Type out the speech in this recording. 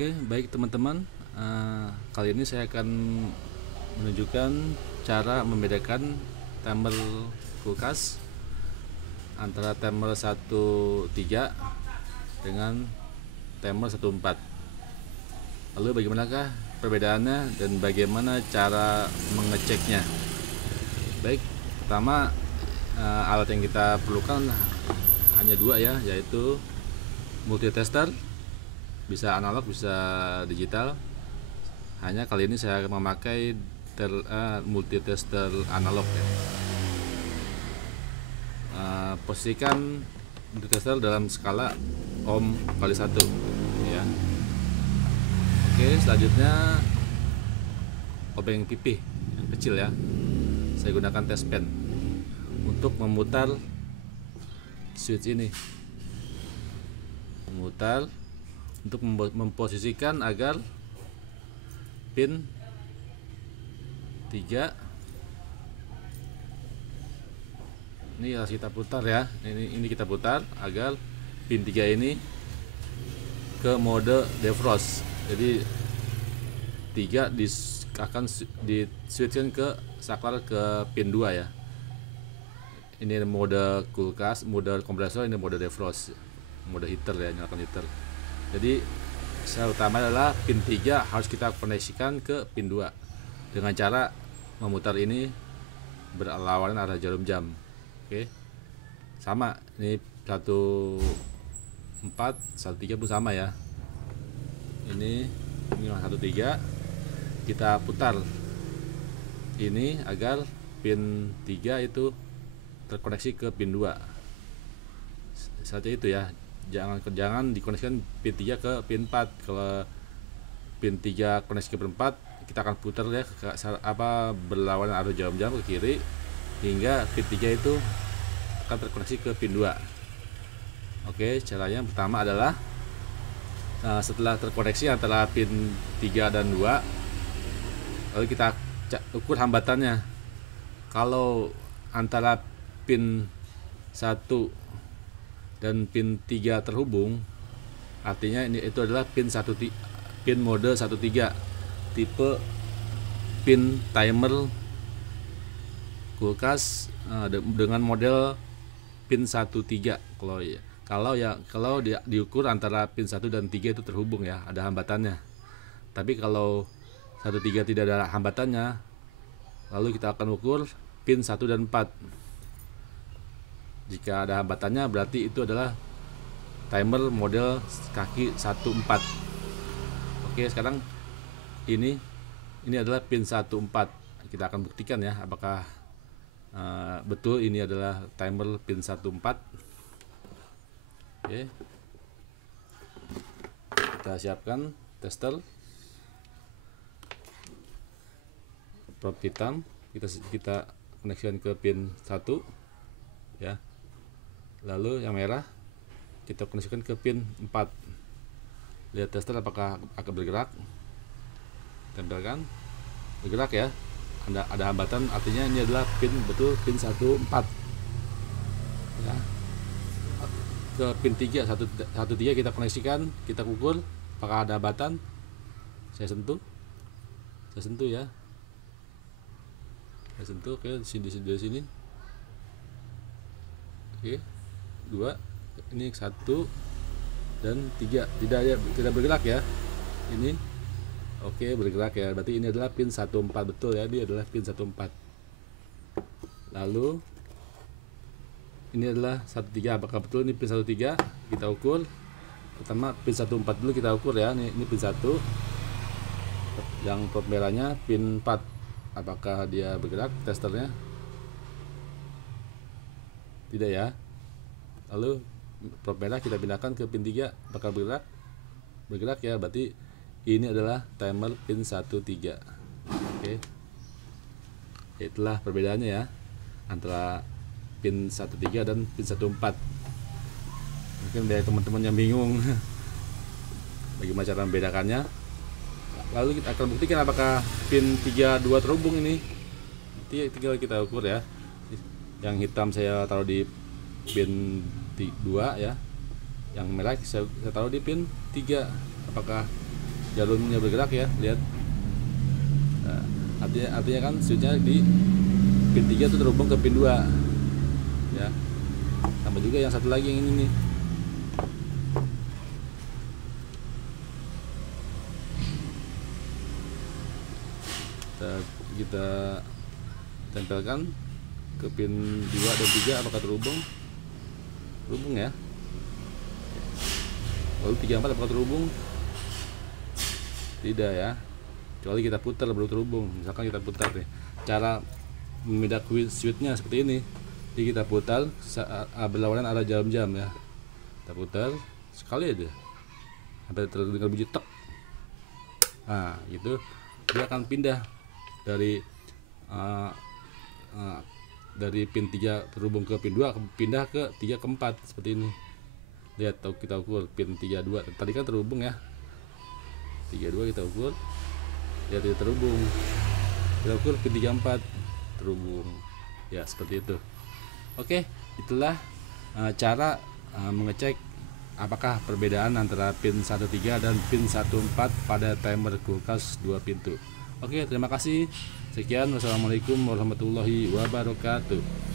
Oke, baik teman-teman. Kali ini saya akan menunjukkan cara membedakan timer kulkas antara timer 13 dengan timer 14. Lalu bagaimanakah perbedaannya dan bagaimana cara mengeceknya? Baik, pertama alat yang kita perlukan hanya dua ya, yaitu multitester, bisa analog bisa digital. Hanya kali ini saya akan memakai multitester analog ya. Posisikan multitester dalam skala ohm kali 1 ya. Oke, selanjutnya obeng pipih yang kecil ya, saya gunakan test pen untuk memutar switch ini, memutar untuk memposisikan agar pin 3 ini harus kita putar ya. Ini kita putar agar pin 3 ini ke mode defrost. Jadi 3 akan di switchkan ke saklar ke pin 2 ya. Ini mode kulkas, mode kompresor, ini mode defrost, mode heater ya, nyalakan heater. Jadi syarat utama adalah pin 3 harus kita koneksikan ke pin 2 dengan cara memutar ini berlawanan arah jarum jam. Oke, sama, ini 14 13 pun sama ya. Ini 13 kita putar ini agar pin 3 itu terkoneksi ke pin 2 saja itu ya. Jangan dikoneksikan pin 3 ke pin 4. Kalau pin 3 koneksi ke pin 4, kita akan putar ya berlawanan arah jarum jam ke kiri hingga pin 3 itu akan terkoneksi ke pin 2. Oke, caranya pertama adalah setelah terkoneksi antara pin 3 dan 2, lalu kita ukur hambatannya. Kalau antara pin 1 dan pin 3 terhubung, artinya itu adalah pin mode 13, tipe pin timer kulkas dengan model pin 13. Kalau diukur antara pin 1 dan 3 itu terhubung ya, ada hambatannya. Tapi kalau 13 tidak ada hambatannya, lalu kita akan ukur pin 1 dan 4. Jika ada hambatannya, berarti itu adalah timer model kaki 14. Oke, sekarang ini adalah pin 14. Kita akan buktikan ya apakah betul ini adalah timer pin 14. Oke, kita siapkan tester probe hitam, kita koneksikan ke pin 1 ya. Lalu yang merah kita koneksikan ke pin 4. Lihat tester apakah akan bergerak. Tempelkan, bergerak ya. Ada hambatan, artinya ini adalah pin 14 ya. Ke pin 3 13 kita koneksikan, kita ukur apakah ada hambatan. Saya sentuh ya. Saya sentuh, oke, di sini. Oke, 2, ini 1 dan 3 tidak bergerak ya. Ini oke, bergerak ya, berarti ini adalah pin 14, betul ya, ini adalah pin 14. Lalu ini adalah 13, apakah betul ini pin 13? Kita ukur. Pertama pin 14 dulu kita ukur ya. Ini pin 1, yang probe merahnya pin 4, apakah dia bergerak testernya? Tidak ya. Lalu probe merah kita pindahkan ke pin 3, bakal bergerak ya, berarti ini adalah timer pin 13. Oke, itulah perbedaannya ya antara pin 13 dan pin 14. Mungkin banyak teman-teman yang bingung bagaimana cara membedakannya. Lalu kita akan buktikan apakah pin 32 terhubung ini. Nanti tinggal kita ukur ya. Yang hitam saya taruh di pin 2 ya, yang merah saya taruh di pin 3. Apakah jalurnya bergerak ya, lihat. Nah, artinya kan switchnya di pin 3 itu terhubung ke pin 2 ya. Sama juga yang satu lagi yang ini nih. Kita tempelkan ke pin 2 dan 3, apakah terhubung ya. Lalu 3, 4 apakah terhubung? Tidak ya, kecuali kita putar baru terhubung. Misalkan kita putar nih, cara memindah switchnya seperti ini. Jadi kita putar berlawanan arah jam-jam ya, kita putar sekali aja sampai terdengar bunyi tek. Nah gitu, dia akan pindah dari pin 3 terhubung ke pin 2, pindah ke 3 ke 4 seperti ini. Lihat, kita ukur pin 32 tadi kan terhubung ya, 32 kita ukur ya, tidak terhubung. Kita ukur pin 34 terhubung ya, seperti itu. Oke, itulah cara mengecek apakah perbedaan antara pin 13 dan pin 14 pada timer kulkas 2 pintu. Oke, terima kasih. Sekian, wassalamualaikum warahmatullahi wabarakatuh.